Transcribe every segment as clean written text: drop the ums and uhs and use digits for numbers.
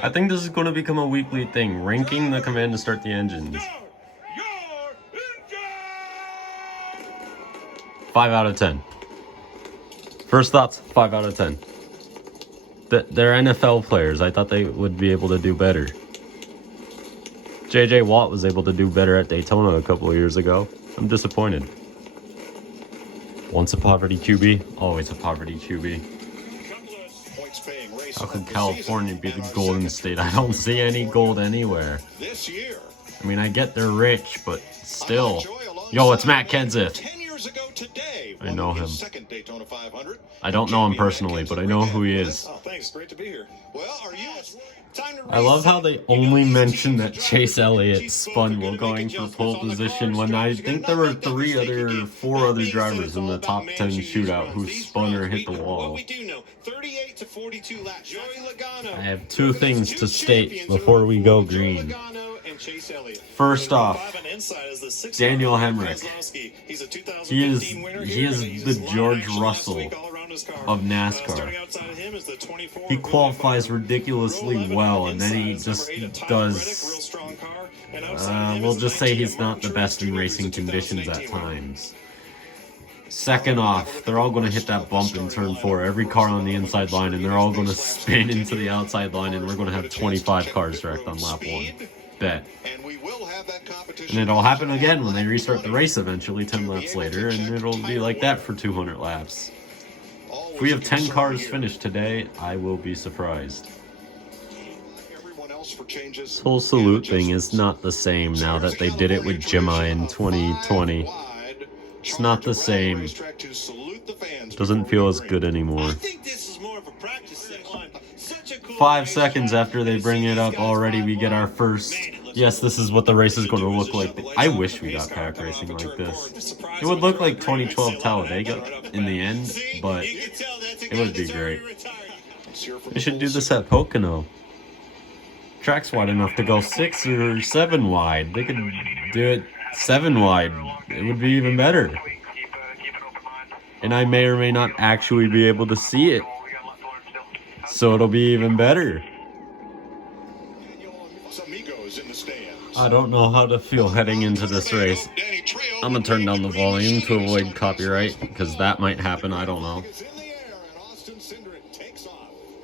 I think this is going to become a weekly thing, ranking the command to start the engines. 5 out of 10. First thoughts, 5 out of 10. They're NFL players. I thought they would be able to do better. J.J. Watt was able to do better at Daytona a couple of years ago. I'm disappointed. Once a poverty QB, always a poverty QB. How could California be the golden state? I don't see any gold anywhere. I mean, I get they're rich, but still. Yo, it's Matt Kenseth. I know him. I don't know him personally, but I know who he is. I love how they only mention that Chase Elliott spun while going for pole position when I think there were 4 other drivers in the top 10 shootout who spun or hit the wall. I have 2 things to state before we go green. First off, Daniel Hemrick. He is the George Russell of NASCAR. He qualifies ridiculously well, and then he just does, we'll just say he's not the best in racing conditions at times. Second off, they're all going to hit that bump in turn 4, every car on the inside line, and they're all going to spin into the outside line, and we're going to have 25 cars wrecked on lap 1. Bet. And it'll happen again when they restart the race eventually 10 laps later, and it'll be like that for 200 laps. If we have 10 cars finished today, I will be surprised. This whole salute thing is not the same now that they did it with Jimmy in 2020. It's not the same. It doesn't feel as good anymore. 5 seconds after they bring it up, already we get our first, yes, this is what the race is going to look like. I wish we got pack racing like this. It would look like 2012 Talladega in the end, but it would be great. They should do this at Pocono. Track's wide enough to go 6 or 7 wide. They could do it 7 wide. It would be even better. And I may or may not actually be able to see it. So it'll be even better. I don't know how to feel heading into this race. I'm going to turn down the volume to avoid copyright, because that might happen, I don't know.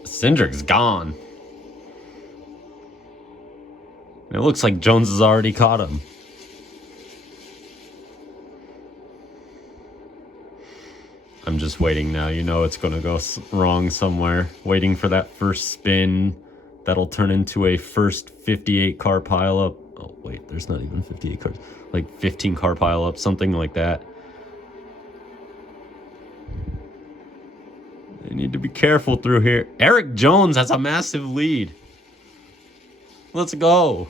Cindric's gone. It looks like Jones has already caught him. I'm just waiting now. You know it's going to go wrong somewhere. Waiting for that first spin that'll turn into a first 58 car pileup. Oh, wait, there's not even 58 cars. Like 15 car pileup, something like that. They need to be careful through here. Eric Jones has a massive lead. Let's go.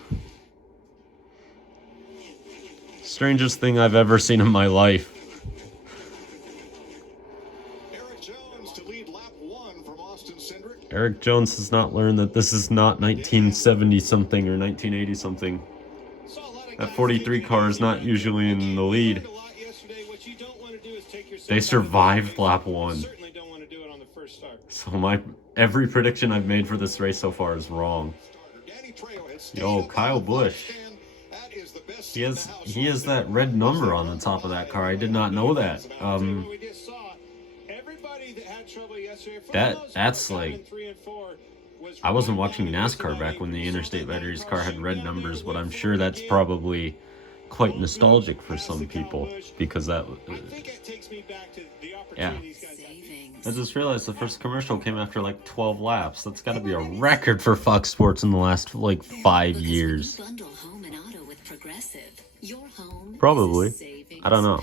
Strangest thing I've ever seen in my life. Eric Jones has not learned that this is not 1970-something or 1980-something. That 43 car is not usually in the lead. They survived lap 1. So every prediction I've made for this race so far is wrong. Yo, Kyle Busch. He has that red number on the top of that car. I did not know that. That's like, I wasn't watching NASCAR back when the Interstate Batteries car had red numbers, but I'm sure that's probably quite nostalgic for some people, because that, yeah. I just realized the first commercial came after like 12 laps. That's got to be a record for Fox Sports in the last like 5 years. Probably. I don't know.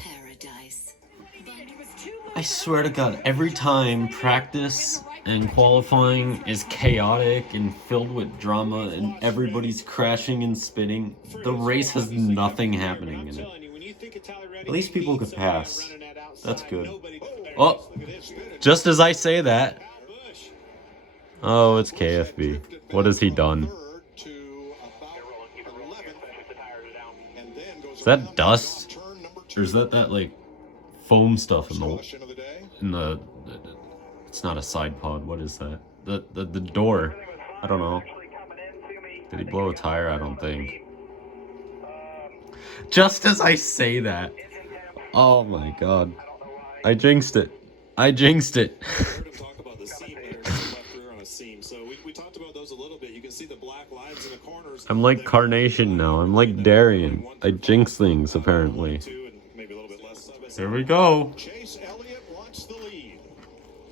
I swear to God, every time practice and qualifying is chaotic and filled with drama and everybody's crashing and spinning, the race has nothing happening in it. At least people could pass. That's good. Oh, just as I say that. Oh, it's KFB. What has he done? Is that dust? Or is that like foam stuff in the it's not a side pod. What is that? The door. I don't know. Did he blow a tire? I don't think. Just as I say that. Oh my god. I jinxed it. I jinxed it. I'm like Carnation now. I'm like Darian. I jinx things, apparently. Here we go.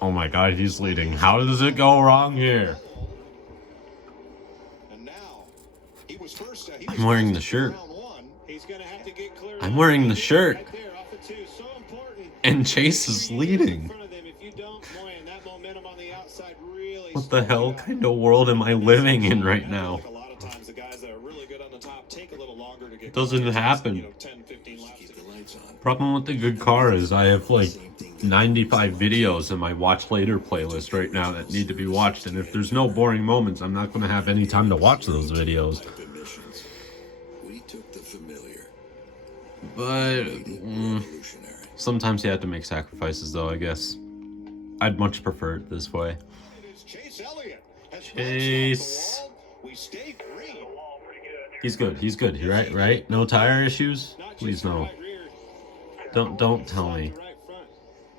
Oh my god, he's leading. How does it go wrong here? I'm wearing the shirt. I'm wearing the shirt. And Chase is leading. What the hell kind of world am I living in right now? It doesn't happen. Problem with the good car is I have like 95 videos in my watch later playlist right now that need to be watched, and if there's no boring moments, I'm not going to have any time to watch those videos. But sometimes you have to make sacrifices, though, I guess. I'd much prefer it this way. Chase. He's good. He's good. Right? No tire issues? Please no. Don't tell me.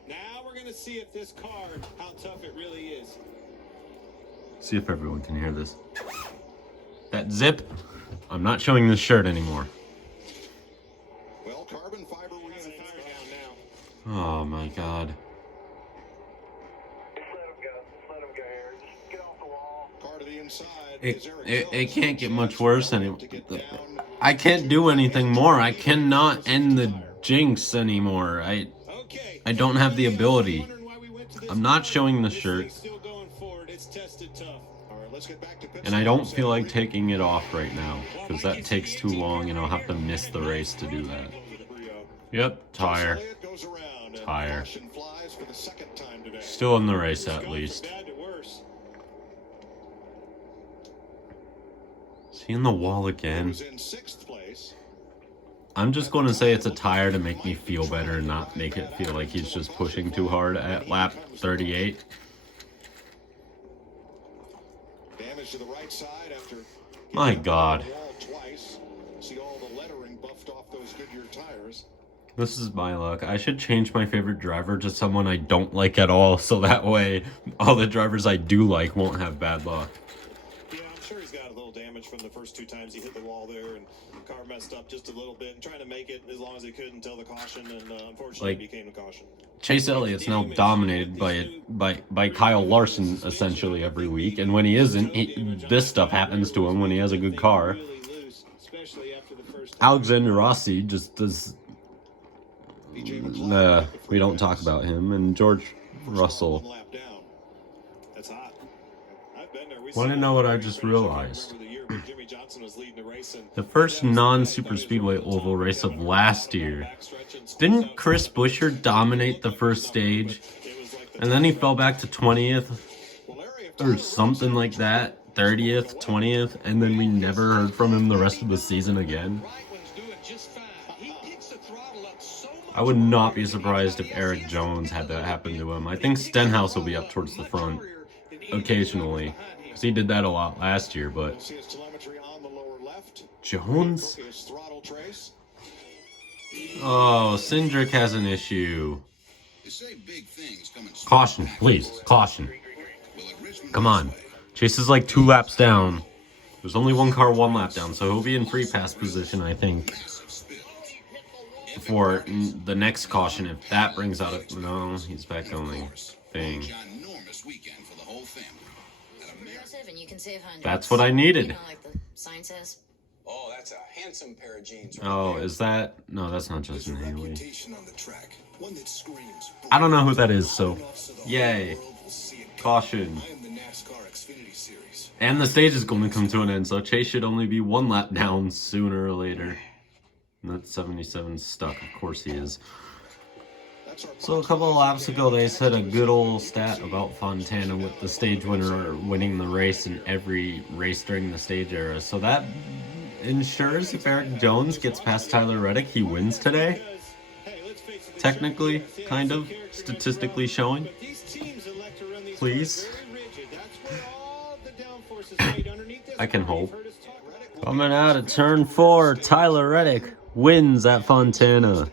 Now we're gonna see if this car, how tough it really is. See if everyone can hear this. That zip. I'm not showing this shirt anymore. Well, carbon fiber rings the tire down now. Oh my god. Let him go here. Just get off the wall. Car to the inside. It can't get much worse anymore. I can't do anything more. I cannot end the jinx anymore. I don't have the ability. I'm not showing the shirt. And I don't feel like taking it off right now, because that takes too long and I'll have to miss the race to do that. Yep, tire. Tire. Still in the race at least. Is he in the wall again? I'm just going to say it's a tire to make me feel better and not make it feel like he's just pushing too hard at lap 38. My god. This is my luck. I should change my favorite driver to someone I don't like at all, so that way all the drivers I do like won't have bad luck. Yeah, I'm sure he's got a little damage from the first 2 times he hit the wall there, and the car messed up just a little bit, and trying to make it as long as he could until the caution, and unfortunately it became a caution. Chase Elliott's now dominated by Kyle Larson essentially every week, and when he isn't, this stuff happens to him when he has a good car. Alexander Rossi just does. We don't talk about him, and George Russell. Want to know what I just realized? The first non-super speedway oval race of last year, didn't Chris Buescher dominate the first stage, and then he fell back to 20th or something like that, 30th, 20th, and then we never heard from him the rest of the season again? I would not be surprised if Eric Jones had that happen to him. I think Stenhouse will be up towards the front occasionally, because he did that a lot last year, but Jones? Oh, Cindric has an issue. Caution, please, caution. Come on. Chase is like 2 laps down. There's only one car 1 lap down, so he'll be in free pass position, I think, for the next caution, if that brings out a... No, he's back going. Bang. That's what I needed. Oh, that's a handsome pair of jeans. Oh, is that... No, that's not Justin Haley. I don't know who that is, so... Yay. Caution. And the stage is going to come to an end, so Chase should only be 1 lap down sooner or later. And that 77's stuck, of course he is. So a couple of laps ago, they said a good old stat about Fontana with the stage winner winning the race in every race during the stage era. So that ensures if Eric Jones gets past Tyler Reddick, he wins today. Technically, kind of, statistically showing. Please. I can hope. Coming out of turn 4, Tyler Reddick wins at Fontana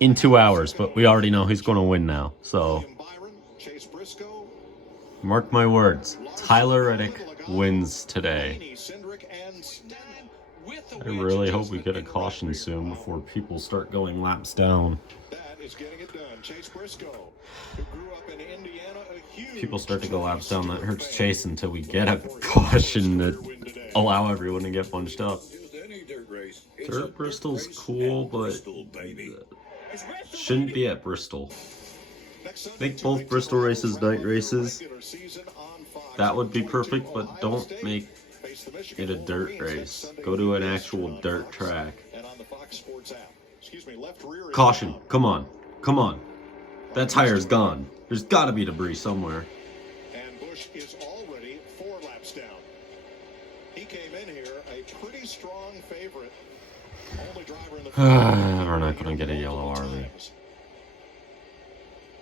in 2 hours, but we already know he's going to win now. So, mark my words, Tyler Reddick wins today. I really hope we get a caution soon before people start going laps down. People start to go laps down, that hurts Chase until we get a caution that allow everyone to get bunched up. Dirt Bristol's cool, but shouldn't be at Bristol. Make both Bristol races night races. That would be perfect, but don't make it a dirt race. Go to an actual dirt track. Caution, come on, come on. That tire's gone. There's got to be debris somewhere. And Busch is already 4 laps down. He came in here a pretty strong favorite. Only driver in the We're not going to get a yellow, are we?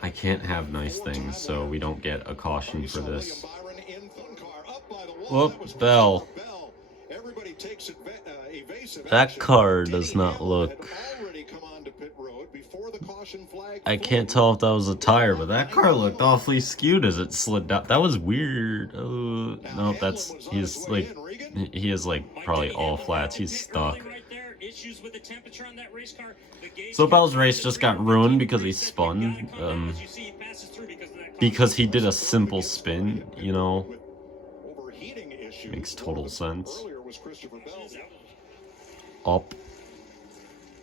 I can't have nice things, so we don't get a caution for this. Whoop, Bell. That car does not look... I can't tell if that was a tire, but that car looked awfully skewed as it slid down. That was weird. No, that's... he is like probably all flats. He's stuck. So Bell's race just got ruined because he spun. Because he did a simple spin, you know. Makes total sense. Up.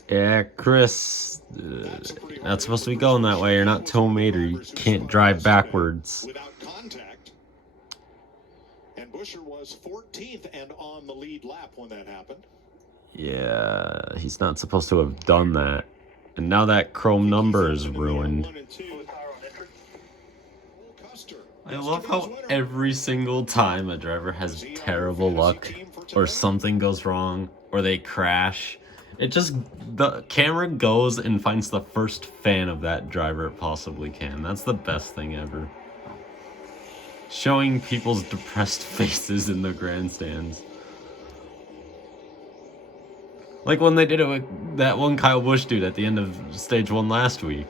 Yeah, Chris. You're not supposed to be going that way. You're not tow mater. You can't drive backwards. And Buescher was 14th and on the lead lap when that happened. Yeah, he's not supposed to have done that. And now that chrome number is ruined. I love how every single time a driver has terrible luck, or something goes wrong, or they crash, it just, the camera goes and finds the first fan of that driver it possibly can. That's the best thing ever. Showing people's depressed faces in the grandstands. Like when they did it with that one Kyle Busch dude at the end of stage 1 last week.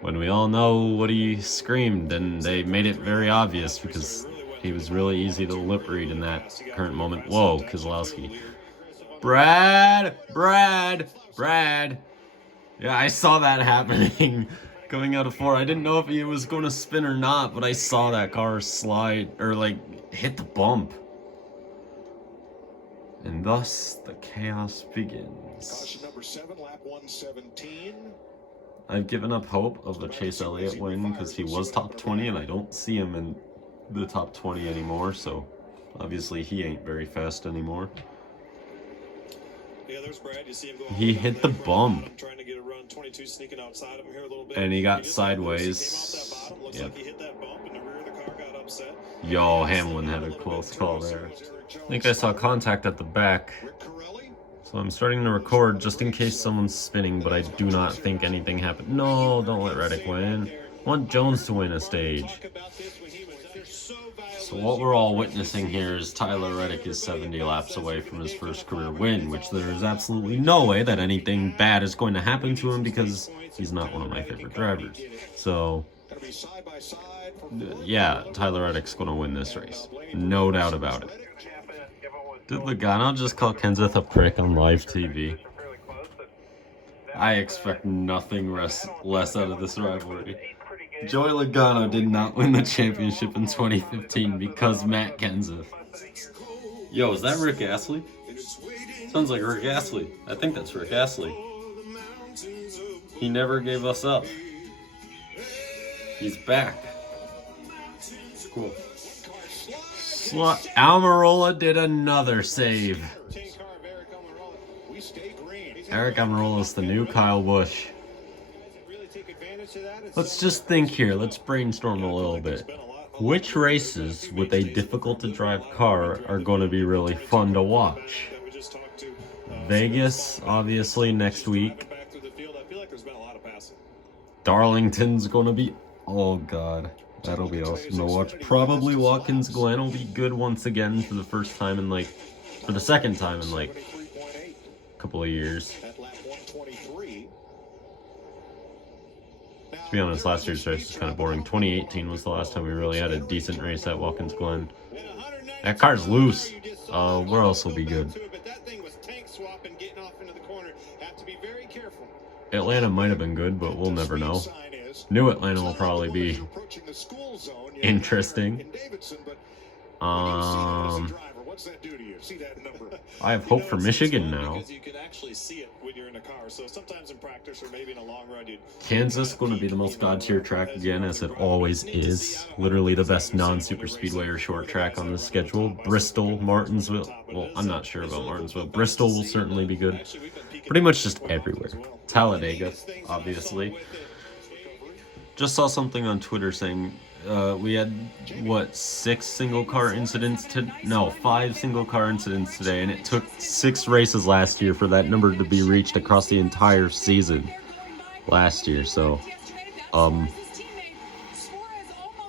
When we all know what he screamed, and they made it very obvious because he was really easy to lip read in that current moment. Whoa, Keselowski. Brad! Yeah, I saw that happening going out of 4. I didn't know if he was going to spin or not, but I saw that car slide, or like, hit the bump. And thus, the chaos begins. Caution number 7, lap 117. I've given up hope of a Chase Elliott win because he was top 20 and I don't see him in the top 20 anymore, so obviously he ain't very fast anymore. Yeah, there's Brad. You see him going he hit the bump. Trying to get a run 22 sneaking outside of him here a little bit. And he got sideways. Looks like he hit that bump and the rear of the car got upset. Yo, Hamlin had a close call there. I think I saw contact at the back. So I'm starting to record just in case someone's spinning, but I do not think anything happened. No, don't let Reddick win. I want Jones to win a stage. So what we're all witnessing here is Tyler Reddick is 70 laps away from his first career win, which there is absolutely no way that anything bad is going to happen to him because he's not one of my favorite drivers. So, yeah, Tyler Reddick's going to win this race. No doubt about it. Did Logano just call Kenseth a prick on live TV? I expect nothing less out of this rivalry. Joey Logano did not win the championship in 2015 because Matt Kenseth. Yo, is that Rick Astley? Sounds like Rick Astley. I think that's Rick Astley. He never gave us up. He's back. Cool. Almirola did another save. Eric Almirola is the new Kyle Busch. Let's just think here. Let's brainstorm a little bit. Which races with a difficult-to-drive car are going to be really fun to watch? Vegas, obviously, next week. Darlington's going to be... Oh, God. That'll be awesome to watch. Probably Watkins Glen will be good once again for the first time in for the second time in a couple of years. To be honest, last year's race was kind of boring. 2018 was the last time we really had a decent race at Watkins Glen. That car's loose. Where else will be good? Atlanta might have been good, but we'll never know. New Atlanta will probably be interesting. I have hope for Michigan now. Kansas going to be the most god-tier track again, as it always is. Literally the best non-super speedway or short track on the schedule. Bristol, Martinsville. Well, I'm not sure about Martinsville. Bristol will certainly be good. Pretty much just everywhere. Talladega, obviously. Just saw something on Twitter saying we had, what, 5 single car incidents today, and it took 6 races last year for that number to be reached across the entire season last year. So,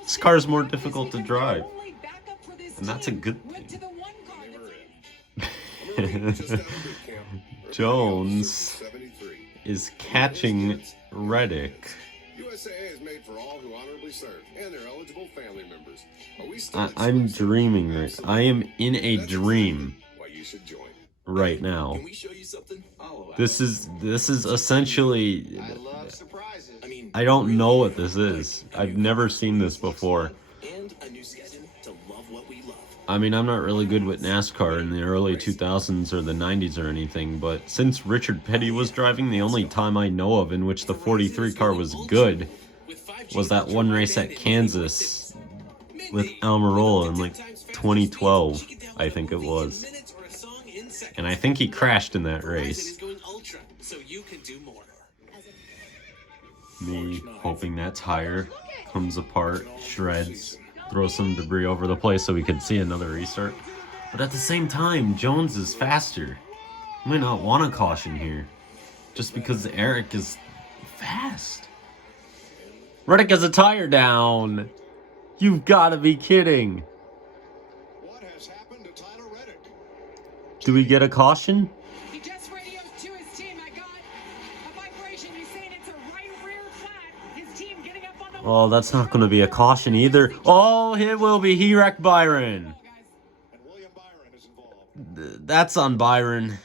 this car is more difficult to drive, and that's a good thing. Jones is catching Reddick. USAA is made for all who honorably serve and their eligible family members. I'm dreaming right. I am in a dream You should join. right now. Can we show you something? This is essentially. I love surprises. I don't know what this is. I've never seen this before. And a new schedule to love what we love. I mean, I'm not really good with NASCAR in the early 2000s or the 90s or anything, but since Richard Petty was driving, the only time I know of in which the 43 car was good was that one race at Kansas with Almirola in 2012, I think it was. And I think he crashed in that race. Me hoping that tire comes apart, shreds, throw some debris over the place so we could see another restart. But at the same time, Jones is faster. I might not want a caution here, just because Eric is fast. Reddick has a tire down. You've got to be kidding. What has happened to Tyler Reddick? Do we get a caution? He just radioed to his team. I got a vibration. He's saying it's a right rear flat. His team getting up on the Oh, that's not going to be a caution either. Oh, it will be. He wrecked Byron. And William Byron is involved. That's on Byron.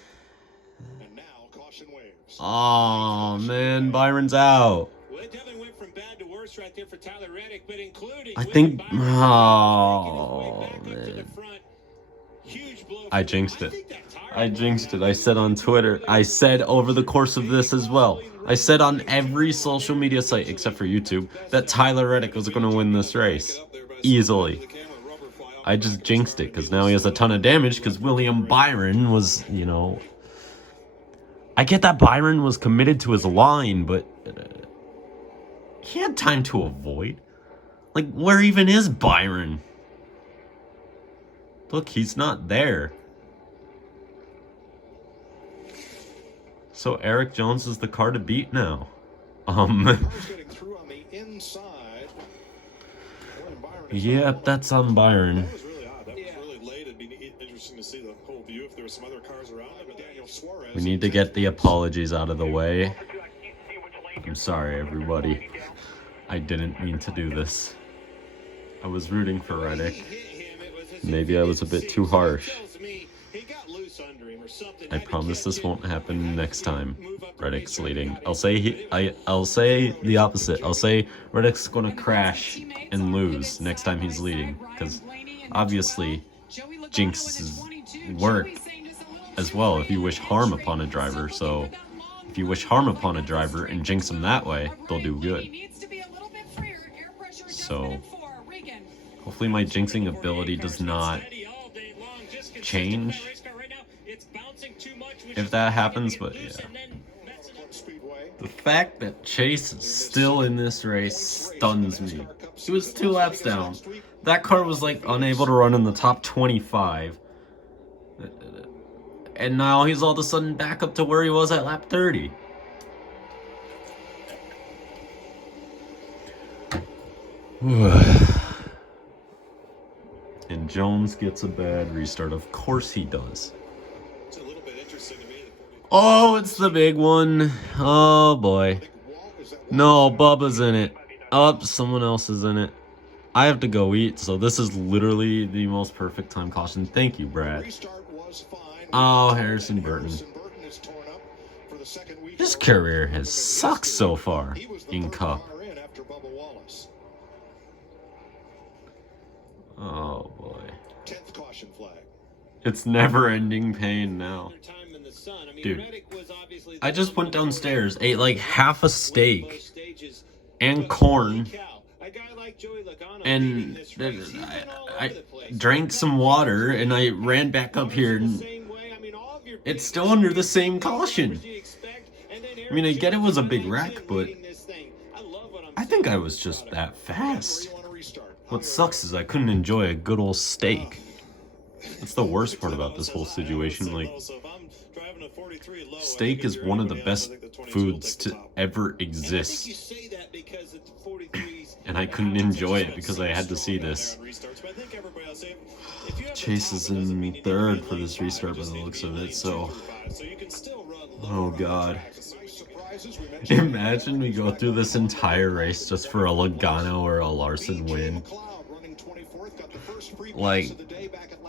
And now caution waves. Oh, man. Byron's out. Well, it definitely went from bad to worse right there for Tyler Reddick, but including I think... William Byron Oh, making his way back up to the man. front. Huge blow I for jinxed him. it. think that tire I jinxed it. I said on Twitter. I said over the course of this as well. I said on every social media site except for YouTube that Tyler Reddick was going to win this race. Easily. I just jinxed it because now he has a ton of damage because William Byron was, I get that Byron was committed to his line, but he had time to avoid. Like, where even is Byron? Look, he's not there. So Eric Jones is the car to beat now. Getting through on the inside. William Byron is Yep, that's on Byron. That was really odd. That was really late. It'd be interesting to see the whole view if there were some other cars around him. But Daniel Suarez. We need to get the apologies out of the way. I'm sorry, everybody. I didn't mean to do this. I was rooting for Reddick. Maybe I was a bit too harsh. I promise this won't happen next time. Reddick's leading. I'll say the opposite. I'll say Reddick's gonna crash and lose next time he's leading, because obviously jinxes work as well if you wish harm upon a driver. So if you wish harm upon a driver and jinx them that way, they'll do good. So hopefully my jinxing ability does not change if that happens, but yeah. The fact that Chase is still in this race stuns me. He was 2 laps down. That car was unable to run in the top 25. And now he's all of a sudden back up to where he was at lap 30. And Jones gets a bad restart. Of course he does. It's a little bit interesting to me. Oh, it's the big one. Oh, boy. No, Bubba's in it. Oh, someone else is in it. I have to go eat, so this is literally the most perfect time caution. Thank you, Brad. Oh, Harrison Burton. His career has sucked so far in Cup. Oh, boy. 10th caution flag. It's never-ending pain now. Dude, I just went downstairs, ate like half a steak and corn, and I drank some water, and I ran back up here, and it's still under the same caution. I mean, I get it was a big wreck, but I think I was just that fast. What sucks is I couldn't enjoy a good old steak. That's the worst part about this whole situation. Like, steak is one of the best foods to ever exist. And I couldn't enjoy it because I had to see this. Chase is in third for this restart by the looks of it, so... Oh, God. Imagine we go through this entire race just for a Logano or a Larson win. Like,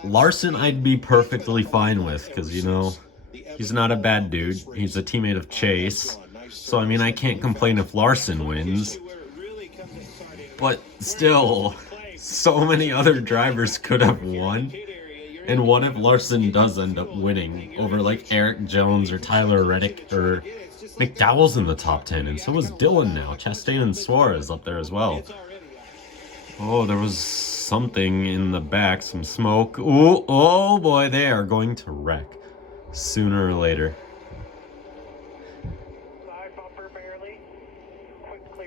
Larson I'd be perfectly fine with, because, you know, he's not a bad dude. He's a teammate of Chase. So, I mean, I can't complain if Larson wins. But still, so many other drivers could have won. And what if Larson does end up winning over, like, Eric Jones or Tyler Reddick, or McDowell's in the top 10, and so is Dillon now. Chastain and Suarez up there as well. Oh, there was something in the back, some smoke. Ooh, oh boy, they are going to wreck sooner or later.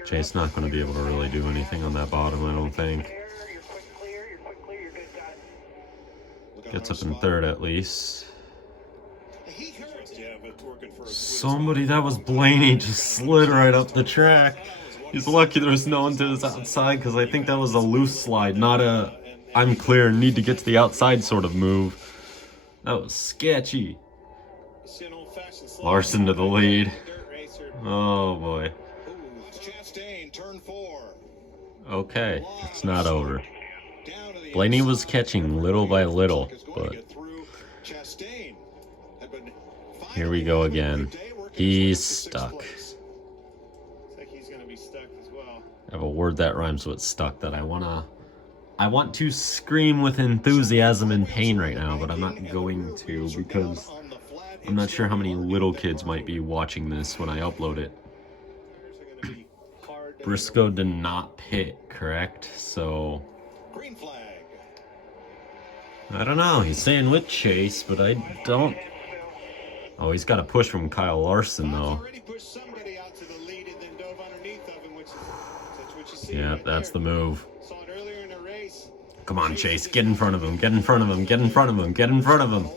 Chase not going to be able to really do anything on that bottom, I don't think. Gets up in third at least. Somebody, that was Blaney, just slid right up the track. He's lucky there was no one to his outside, because I think that was a loose slide, not a I'm clear, need to get to the outside sort of move. That was sketchy. Larson to the lead. Oh boy. Okay, it's not over. Blaney was catching little by little, but here we go again. He's stuck. I have a word that rhymes with stuck that I want to scream with enthusiasm and pain right now, but I'm not going to, because I'm not sure how many little kids might be watching this when I upload it. Briscoe did not pit, correct? So I don't know. He's saying with Chase, but I don't. Oh, he's got a push from Kyle Larson, though. Yeah, that's the move. Come on, Chase. Get in front of him. Get in front of him. Get in front of him. Get in front of him.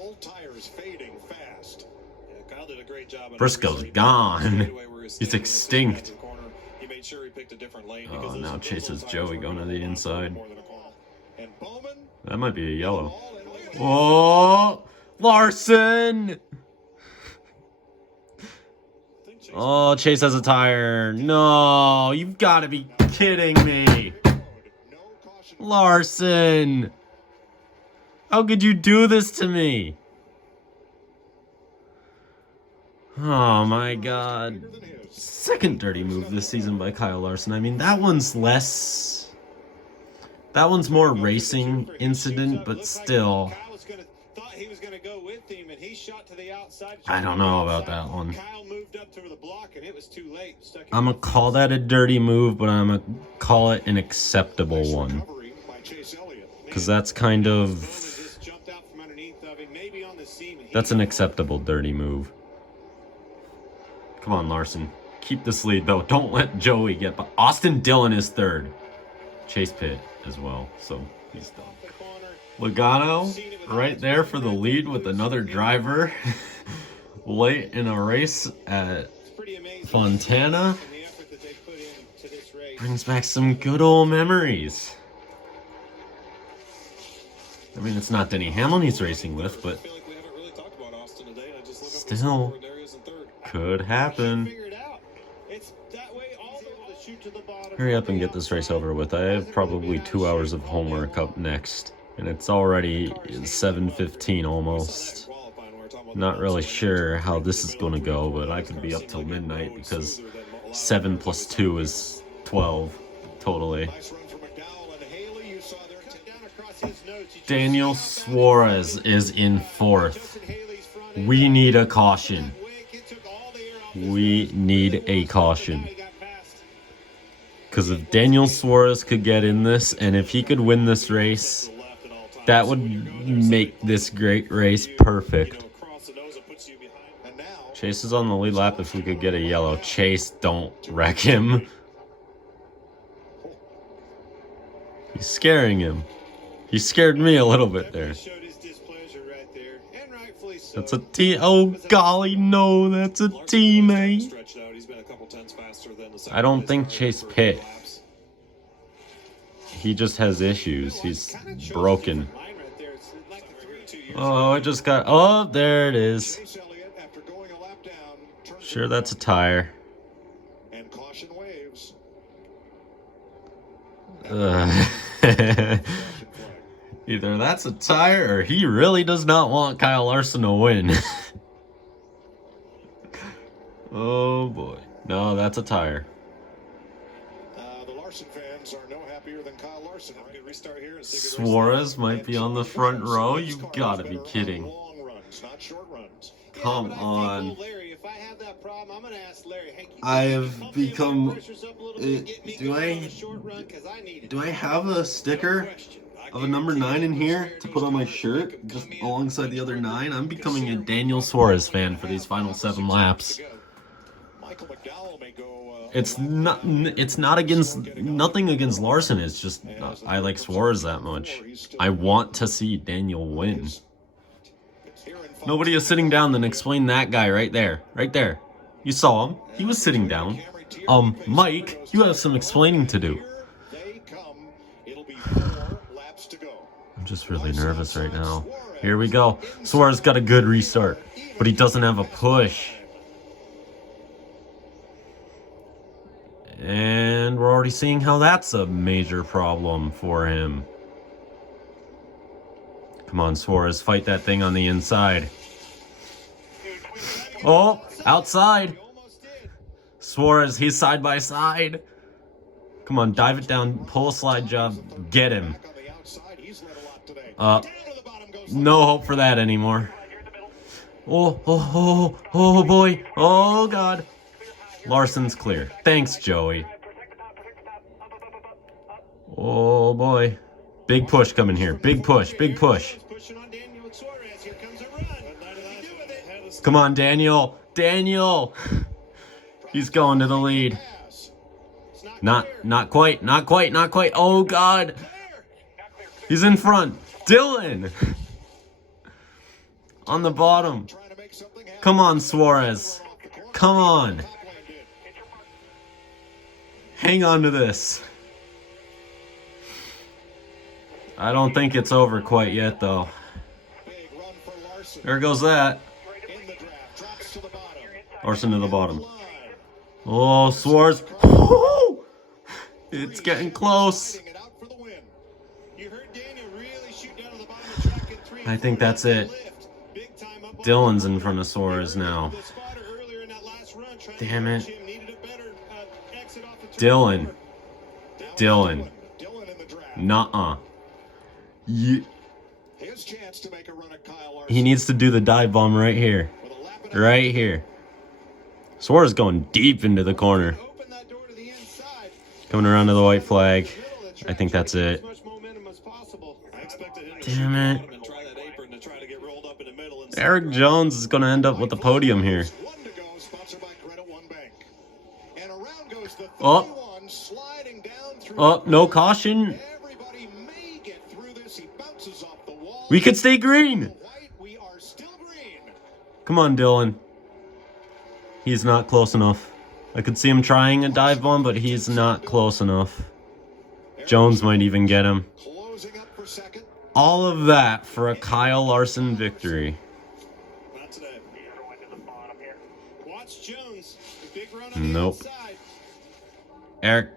Briscoe's gone. He's extinct. Oh, now chases Joey going to the inside. That might be a yellow. Oh, Larson! Oh, Chase has a tire. No, you've got to be kidding me. Larson! How could you do this to me? Oh my God. Second dirty move this season by Kyle Larson. I mean, that one's less... That one's more racing incident, but still... I don't know about that one. I'm gonna call that a dirty move, but I'm gonna call it an acceptable one. Because that's kind of... That's an acceptable dirty move. Come on, Larson. Keep this lead, though. Don't let Joey get by. Austin Dillon is third. Chase pit as well, so he's done. Logano right there for the lead with another driver late in a race at Fontana. brings back some good old memories. I mean, it's not Denny Hamlin he's racing with, but still could happen. Hurry up and get this race over with. I have probably 2 hours of homework up next, and it's already 7:15 almost. Not really sure how this is going to go, but I could be up till midnight because 7 plus 2 is 12 totally. Daniel Suarez is in 4th. We need a caution. We need a caution. Because if Daniel Suarez could get in this, and if he could win this race, that would make this great race perfect. Chase is on the lead lap if we could get a yellow. Chase, don't wreck him. He's scaring him. He scared me a little bit there. That's a team. Oh, golly, no, that's a teammate. I don't think Chase pit. He just has issues. He's broken. Oh, I just got... Oh, there it is. Sure, that's a tire. Either that's a tire or he really does not want Kyle Larson to win. Oh boy. No, that's a tire. The Larson fans are no happier than Kyle Larson. Restart here and Suarez might be on the front row. You gotta be kidding. long runs, not short runs. Come on. Larry, if I have that problem, I'm gonna ask Larry, hey, I have become... do I have a sticker of a number 9 in here to put on my shirt just alongside the other 9? I'm becoming a Daniel Suarez fan for these final 7 laps. It's not against nothing against Larson. It's just I like Suarez that much. I want to see Daniel win. Nobody is sitting down. Then explain that guy right there. Right there. You saw him. He was sitting down. Mike, you have some explaining to do. I'm just really nervous right now. Here we go. Suarez got a good restart, but he doesn't have a push. And we're already seeing how that's a major problem for him. Come on, Suarez, fight that thing on the inside. Oh, outside. Suarez, he's side by side. Come on, dive it down, pull a slide job, get him. No hope for that anymore. Oh boy, oh God. Larson's clear. Thanks, Joey. Oh boy. Big push coming here. Big push, big push. Come on, Daniel. Daniel. He's going to the lead. Not quite. Oh God. He's in front. Dylan. On the bottom. Come on, Suarez. Come on. Hang on to this. I don't think it's over quite yet, though. There goes that. Larson to the bottom. Oh, Suarez. It's getting close. I think that's it. Dylan's in front of Suarez now. Damn it. Dylan. Nuh-uh. He needs to do the dive bomb right here. Right here. Suarez going deep into the corner. Coming around to the white flag. I think that's it. Damn it. Eric Jones is going to end up with the podium here. Oh, no caution. We could stay green. Come on, Dylan. He's not close enough. I could see him trying a dive bomb, but he's not close enough. Jones might even get him. Closing up for second. All of that for a Kyle Larson victory. Not today. Watch Jones. A big run on the Nope. outside. Eric,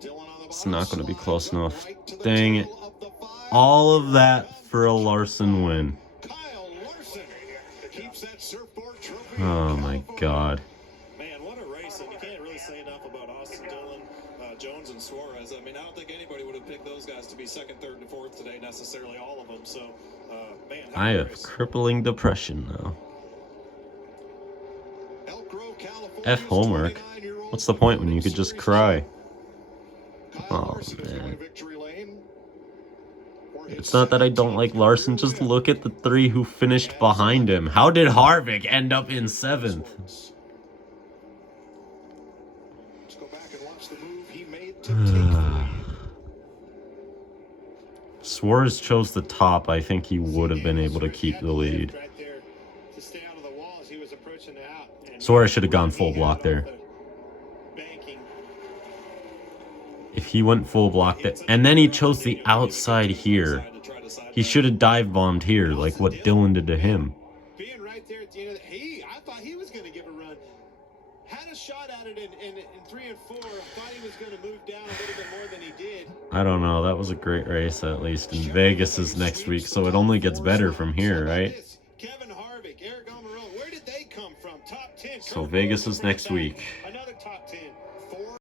Dylan on the it's not going to be bottom, close slides enough. right to the Dang it. tail of the five. All of that for a Larson win. Kyle Larson keeps that surfboard trophy. Oh my God. Man, what a race. And you can't really say enough about Austin Dillon, Jones, and Suarez. I mean, I don't think anybody would have picked those guys to be second, third, and fourth today, necessarily all of them. So, man, I hell of a have race. crippling depression now. Elk Grove, California, F homework. 29-year-old What's the point when you could just cry? Kyle Oh, Larson is man. going victory lane for his It's not that I don't like 17th Larson, just career look at the three who finished behind him. How did Harvick end up in 7th? Let's go back and watch the move he made to take the lead. Suarez chose the top. I think he would have been able to keep the lead. Right there to stay out of the wall as he was approaching the out. And Suarez should have gone full block there. Banking. If he went full block there, and then he chose the outside here. He should have dive bombed here, like what Dylan did to him. Being right there at the end of I thought he was going to give a run. Had a shot at it in 3 and 4. Thought he was going to move down a little bit more than he did. I don't know. That was a great race, at least. And Vegas is next week, so it only gets better from here, right? Kevin Harvick, Eric Almirola, where did they come from? Top 10. So Vegas is next week.